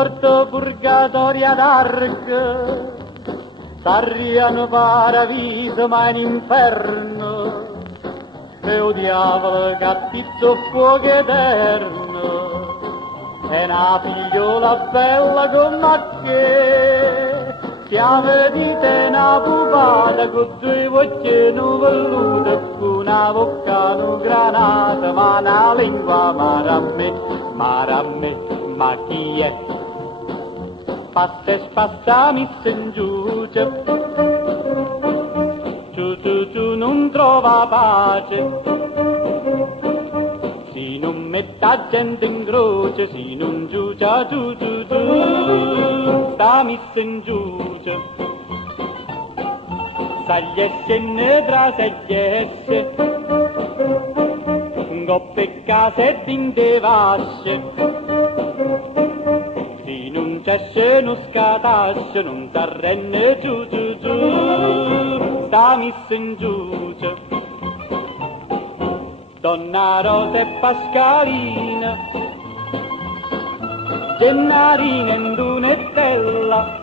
corto purgatorio d'arco, s'arriano paradiso ma in inferno, e o diavolo cattizzo fuoco eterno, e una figliola bella come che, siamo dite una pupata con due occhi nuvellute, una bocca granata, ma una lingua marame, ma chi è? Passa e spassa mi giuce, giù non trova pace, si non metta gente in croce, si non giucia giù, sta messa in giuce. Sagliesse ne tra sagliesse, coppe case in devasce, si non c'esce non scatasce, non s'arrenne giù, sta messa in giuce. Donna Rosa e Pascalina, Gennarina in Dunetella,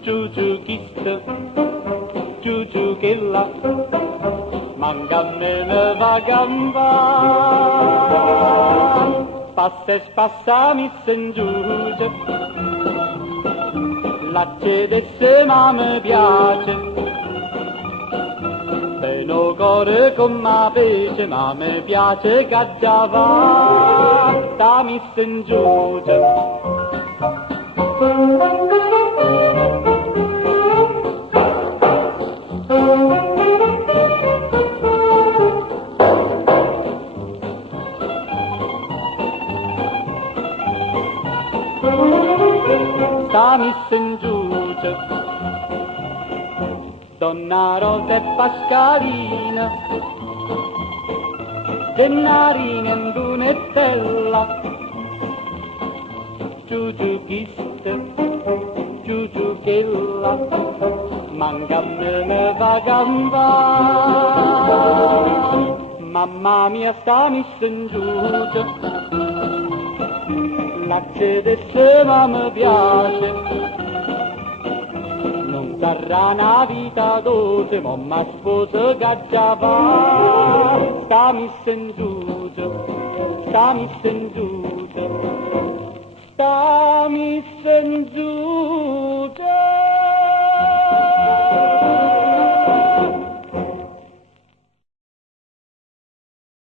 giù chista, giù che là, manca me ne va gamba, passa e spassa mi in giuce, la cedesse ma mi piace, no cuore come pece, ma mi piace che già va, sta messa in giuce. Sta messa in giuce. Donna Rosa e Pascalina, Gennarina in Dunetella, giù chiste, giù che là, manca me ne va gamba, mamma mia sta messa in giuce, la cedesse ma mi piace, sarà una vita dolce, mamma sposa che già va, sta messa in giuce, sta messa in giuce, sta messa in giuce.